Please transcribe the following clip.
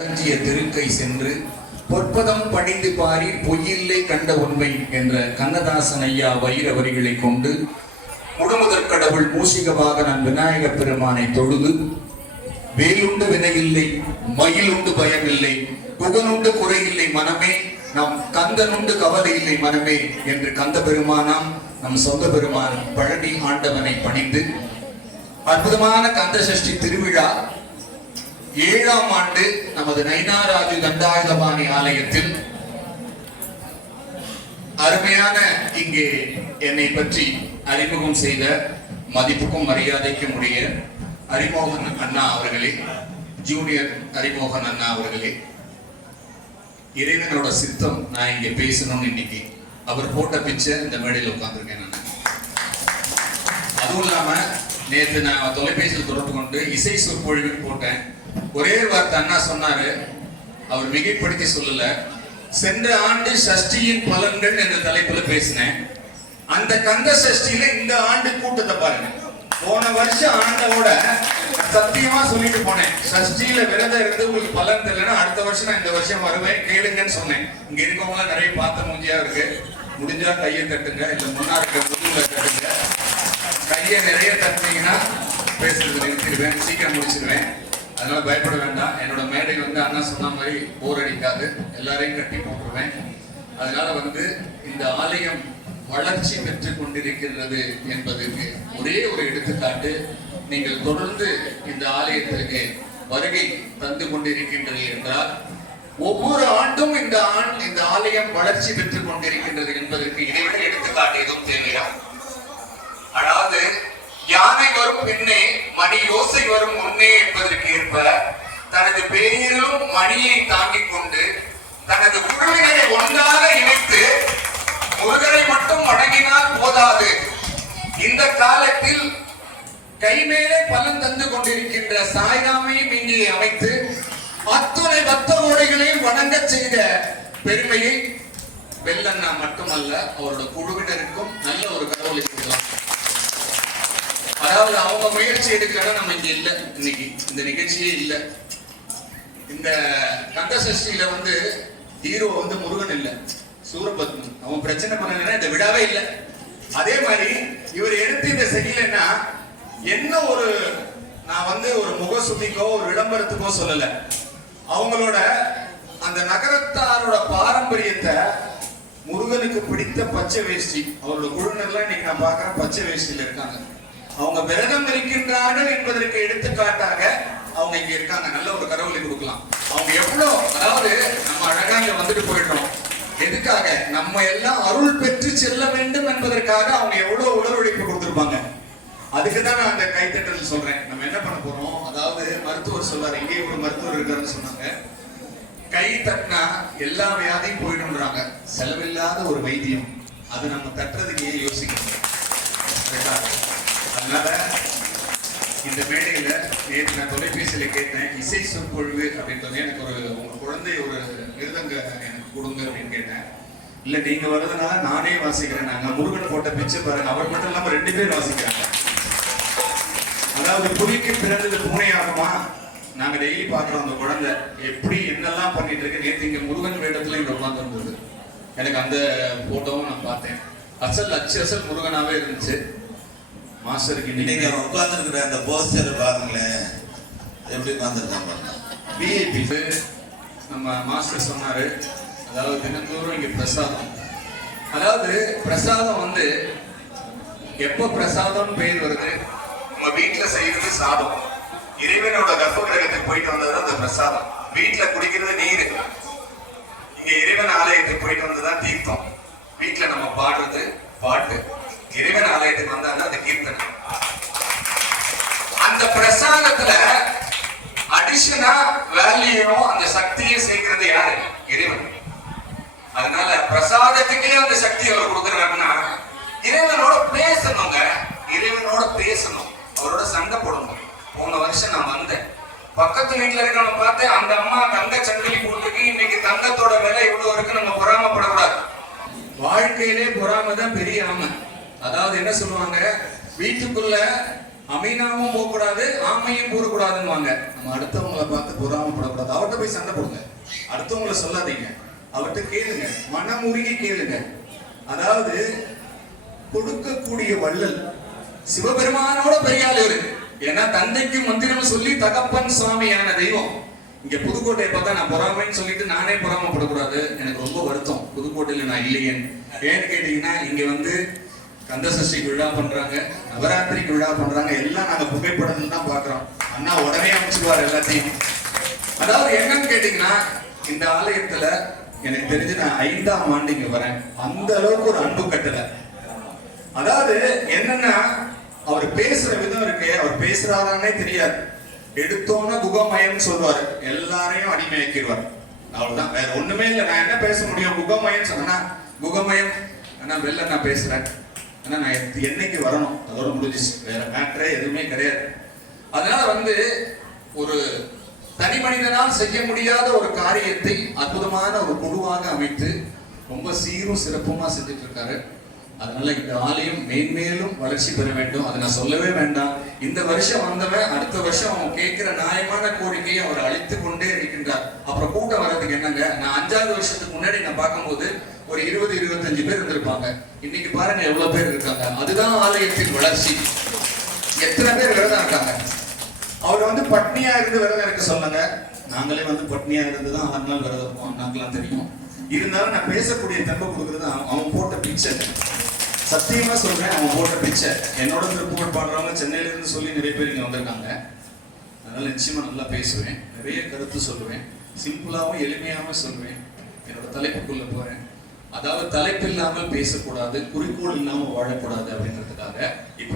அஞ்சிய திருக்கை சென்று பொற்பதம் பணிந்து பாரி பொய்யில்லை கண்ட உண்மை என்ற கண்ணதாசன் ஐயா வைர வரிகளை கொண்டு முழுமுதற் கடவுள் மூசிக வாகனன் விநாயக பெருமானை தொழுது வேலுண்டு வினையில்லை மயிலுண்டு பயமில்லை புகனுண்டு குறையில்லை மனமே நம் கந்தனுண்டு கவலை இல்லை மனமே என்று கந்த பெருமானாம் நம் சொந்த பெருமான் பழனி ஆண்டவனை பணிந்து அற்புதமான கந்த சஷ்டி திருவிழா ஏழாம் ஆண்டு நமது நைனாராஜு தண்டாயுதபாணி ஆலயத்தில் அருமையான இங்கே என்னை பற்றி அறிமுகம் செய்த மதிப்புக்கும் மரியாதைக்கும் உடைய அறிமோகன் அண்ணா அவர்களே ஜூனியர் அறிமோகன் அண்ணா அவர்களே. இறைவனோட சித்தம் நான் இங்க பேசணும்னு இன்னைக்கு அவர் போட்ட பிச்சை இந்த மேடையில் உட்காந்துருக்கேன் நான். அதுவும் இல்லாம நேத்து நான் தொலைபேசியில் தொடர்பு கொண்டு இசை சொற்பொழிவுன்னு போட்டேன். ஒரே வார்த்தை அண்ணா சொன்னாரு. அவர் மிகைப்படுத்தி சொல்லல. சென்ற ஆண்டு சஷ்டியின் பலன்கள் என்ற தலைப்புல பேசினேன். அந்த கந்த சஷ்டியில இந்த ஆண்டு கூட்டத்தை பாருங்க. போன வருஷம் ஆண்டவோட சத்தியமா சொல்லிட்டு போனேன். சஷ்டியில விரதம் இருந்து உங்களுக்கு பலன் தெரியலன்னா அடுத்த வருஷம் நான் இந்த வருஷம் வருவேன் கேளுங்கன்னு சொன்னேன். இங்க இருக்கவங்க நிறைய பார்த்த மூஞ்சியா இருக்கு. முடிஞ்சா கையை தட்டுங்க இல்ல முன்னா இருக்க முதுகுல தட்டுங்க. கையை நிறைய தட்டினீங்கன்னா பேசுறது நிறுத்திடுவேன் சீக்கிரம் முடிச்சிடுவேன் அதனால பயப்பட வேண்டாம். என்னோட மேடை வந்து அண்ணா சொன்ன மாதிரி போர் அடிக்காது. எல்லாரையும் கட்டி போட்டுருவேன். அதனால வந்து இந்த ஆலயம் வளர்ச்சி பெற்று கொண்டிருக்கின்றது என்பதற்கு ஒரே ஒரு எடுத்துக்காட்டு நீங்கள் தொடர்ந்து இந்த ஆலயத்திற்கு வருகை தந்து கொண்டிருக்கின்றது என்றால் ஒவ்வொரு ஆண்டும் இந்த ஆண் இந்த ஆலயம் வளர்ச்சி பெற்றுக் கொண்டிருக்கின்றது என்பதற்கு இதைவிட எடுத்துக்காட்டு எதுவும் தேவையா அதாவது யானை வரும் பின்னே மணி யோசை வரும் முன்னே என்பது ஏற்ப தனது பெயரிலும் மணியை தாங்கிக் கொண்டு தனது குழுவினரை ஒன்றாக இணைத்து முருகனை மட்டும் வணங்கினால் போதாது. இந்த காலத்தில் கைமேலே பலன் தந்து கொண்டிருக்கின்ற சாய்ராமையும் இங்கே அமைத்து அத்துணை பக்த ஓடைகளையும் வணங்க செய்த பெருமையை வெள்ளண்ணா மட்டுமல்ல அவரோட குழுவினருக்கும் நல்ல ஒரு கடவுளை அதாவது அவங்க முயற்சி எடுக்கலன்னா நம்ம இங்க இல்ல. இன்னைக்கு இந்த நிகழ்ச்சியே இல்ல. இந்த கந்த சஷ்டியில வந்து ஹீரோ வந்து முருகன் இல்ல. சூரபத்மன். அவன் பிரச்சனை பண்ணலன்னா இந்த விடாவே இல்ல. அதே மாதிரி இவர் எடுத்து இந்த செய்யலைன்னா என்ன ஒரு நான் வந்து ஒரு முகசுதிக்கோ ஒரு விளம்பரத்துக்கோ சொல்லல. அவங்களோட அந்த நகரத்தாரோட பாரம்பரியத்தை முருகனுக்கு பிடித்த பச்சை வேஷ்டி. அவரோட குழுநர்லாம் இன்னைக்கு நான் பாக்குறேன் பச்சை வேஷ்டியில இருக்காங்க. அவங்க விரதம் இருக்கின்றார்கள் என்பதற்கு எடுத்துக்காட்டாக அவங்க இங்க இருக்காங்க. நல்ல ஒரு கடவுளை கொடுக்கலாம். அவங்க எவ்வளோ அதாவது நம்ம அழகா இங்க வந்துட்டு போயிடுறோம். எதுக்காக? நம்ம எல்லாம் அருள் பெற்று செல்ல வேண்டும் என்பதற்காக அவங்க எவ்வளவு உடல் உழைப்பு கொடுத்துருப்பாங்க. அதுக்கு தான் நான் அந்த கைத்தட்டல் சொல்றேன். நம்ம என்ன பண்ண போறோம்? அதாவது மருத்துவர் சொல்றாரு இங்கே ஒரு மருத்துவர் இருக்காருன்னு சொன்னாங்க. கை தட்டினா எல்லா வியாதியும் போயிடும்ன்றாங்க. செலவில்லாத ஒரு வைத்தியம். அது நம்ம தட்டுறதுக்கு ஏன் யோசிக்கணும். அதனால இந்த மேடையில நேற்று நான் தொலைபேசியில கேட்டேன் இசை சொற்பொழிவு அப்படின்றது எனக்கு ஒரு உங்க குழந்தை ஒரு மிருதங்க எனக்கு கொடுங்க அப்படின்னு கேட்டேன். இல்ல நீங்க வர்றதுனால நானே வாசிக்கிறேன். நாங்க முருகன் போட்ட பிச்சை பாருங்க. அவர் மட்டும் இல்லாம ரெண்டு பேர் வாசிக்கிறாங்க. அதாவது புலிக்கு பிறந்தது பூனை ஆகுமா நாங்க டெய்லி பாக்குறோம் அந்த குழந்தை. எப்படி என்னெல்லாம் பண்ணிட்டு இருக்கு? நேற்று இங்க முருகன் வேடத்துல இங்க உட்காந்துருந்தது எனக்கு அந்த போட்டோவும் நான் பார்த்தேன். அசல் அச்சு அசல் முருகனாவே இருந்துச்சு. மாஸ்டருக்கு இன்னைக்கு அவன் உட்கார்ந்துருக்கிற அந்த போஸ்டர் பாருங்களேன். எப்படி உட்கார்ந்துருக்கான் பாருங்க விஐபி நம்ம மாஸ்டர் சொன்னாரு. அதாவது தினந்தோறும் இங்க பிரசாதம். அதாவது பிரசாதம் வந்து எப்போ பிரசாதம் பேர் வருது? நம்ம வீட்டுல செய்யறது சாதம். இறைவனோட கர்ப்ப கிரகத்துக்கு போயிட்டு வந்தது அந்த பிரசாதம். வீட்டுல குடிக்கிறது நீர். இங்க இறைவன் ஆலயத்துக்கு போயிட்டு வந்ததுதான் தீர்த்தம். வீட்டுல நம்ம பாடுறது பாட்டு இறைவன் ஆலயத்துக்கு வந்தாங்க அது கீர்த்தனை அந்த பிரசாதத்துல அடிஷனா வேல்யூயும் அந்த சக்தியும் சேர்க்கிறது யாரு இறைவன் அதனால பிரசாதத்துக்கே அந்த சக்தி அவர் கொடுக்குறாருன்னா இறைவனோட பேசணுங்க. இறைவனோட பேசணும். அவரோட சண்டை போடணும். போன வருஷம் நான் வந்தேன். பக்கத்து வீட்டுல இருக்கிறவங்க பார்த்து அந்த அம்மா தங்க சங்கிலி போட்டுக்கு இன்னைக்கு தங்கத்தோட விலை இவ்வளவு இருக்கு நம்ம பொறாமப்படக்கூடாது. வாழ்க்கையிலே பொறாம தான் பெரிய ஆமை. அதாவது என்ன சொல்லுவாங்க? வீட்டுக்குள்ள அமீனாவும் போகக்கூடாது ஆமையும் போகக்கூடாதுன்னு நம்ம அடுத்தவங்களை பார்த்து பொறாமப்படக்கூடாது. அவர்கிட்ட போய் சண்டை போடுங்க. அடுத்தவங்களை சொல்லாதீங்க. அவர்கிட்ட கேளுங்க மனமுருகி கேளுங்க. அதாவது கொடுக்கக்கூடிய வள்ளல் சிவபெருமானோட பெரியாள் இவரு ஏன்னா தந்தைக்கு மந்திரம் சொல்லி தகப்பன் சுவாமியான தெய்வம். இங்க புதுக்கோட்டையை பார்த்தா நான் பொறாமைன்னு சொல்லிட்டு நானே பொறாமப்படக்கூடாது. எனக்கு ரொம்ப வருத்தம். புதுக்கோட்டையில நான் இல்லையேன்னு. ஏன்னு கேட்டீங்கன்னா இங்க வந்து கந்தசஷ்டிக்கு விழா பண்றாங்க நவராத்திரிக்கு விழா பண்றாங்க. எல்லாம் நாங்க புகைப்படம் தான் பாக்குறோம். அண்ணா உடனே அமைச்சுக்குவார் எல்லாத்தையும். அதாவது என்னன்னு கேட்டீங்கன்னா இந்த ஆலயத்துல எனக்கு தெரிஞ்சு நான் ஐந்தாம் ஆண்டு இங்க வரேன். அந்த அளவுக்கு ஒரு அன்பு கட்டல. அதாவது என்னன்னா அவர் பேசுற விதம் இருக்கு. அவர் பேசுறாரானே தெரியாது. எடுத்தோம்னா குகமயம் சொல்லுவாரு. எல்லாரையும் அடிமையாக்கிடுவார். அவ்வளவுதான். வேற ஒண்ணுமே இல்லை. நான் என்ன பேச முடியும்? குகமயம் சொன்னா குகமயம். ஆனா வெளில நான் பேசுறேன். ஆனா நான் என்னைக்கு வரணும்? அதோட முடிஞ்சிச்சு. வேற மேட்டரே எதுவுமே கிடையாது. அதனால வந்து ஒரு தனி மனிதனால் செய்ய முடியாத ஒரு காரியத்தை அற்புதமான ஒரு குழுவாக அமைத்து ரொம்ப சீரும் சிறப்புமா செஞ்சுட்டு இருக்காரு அதனால இந்த ஆலயம் மேன்மேலும் வளர்ச்சி பெற வேண்டும். அதை நான் சொல்லவே வேண்டாம். இந்த வருஷம் வந்தவன் அடுத்த வருஷம் அவன் கேட்கிற நியாயமான கோரிக்கையை அவர் அழித்து கொண்டே இருக்கின்றார். அப்புறம் கூட்டம் வர்றதுக்கு என்னங்க? நான் அஞ்சாவது வருஷத்துக்கு முன்னாடி நான் பார்க்கும்போது ஒரு இருபது இருபத்தஞ்சு பேர் இருந்திருப்பாங்க. இன்னைக்கு பாருங்க எவ்வளவு பேர் இருக்காங்க. அதுதான் ஆலயத்தின் வளர்ச்சி. எத்தனை பேர் விரதம் இருக்காங்க? அவர் வந்து பட்னியா இருந்து விரதம் இருக்க சொல்லுங்க. நாங்களே வந்து பட்னியா இருந்து தான் ஆறு நாள் விரதம் இருப்போம் நாங்களாம் தெரியும். இருந்தாலும் நான் பேசக்கூடிய தன்மை கொடுக்கறது அவன் போட்ட பிச்சை. சத்தியமா சொல்றேன் அவன் போட்ட பிச்சை. என்னோட திருப்பூர் பாடுறவங்க சென்னையில இருந்து சொல்லி நிறைய பேர் இங்க வந்திருக்காங்க. அதனால நிச்சயமா நல்லா பேசுவேன். நிறைய கருத்து சொல்லுவேன். சிம்பிளாவும் எளிமையாகவும் சொல்லுவேன். என்னோட தலைப்புக்குள்ள போறேன். அதாவது தலைப்பு இல்லாமல் பேசக்கூடாது குறிக்கோள் இல்லாமல் வாழக்கூடாது அப்படிங்கிறதுக்காக இப்ப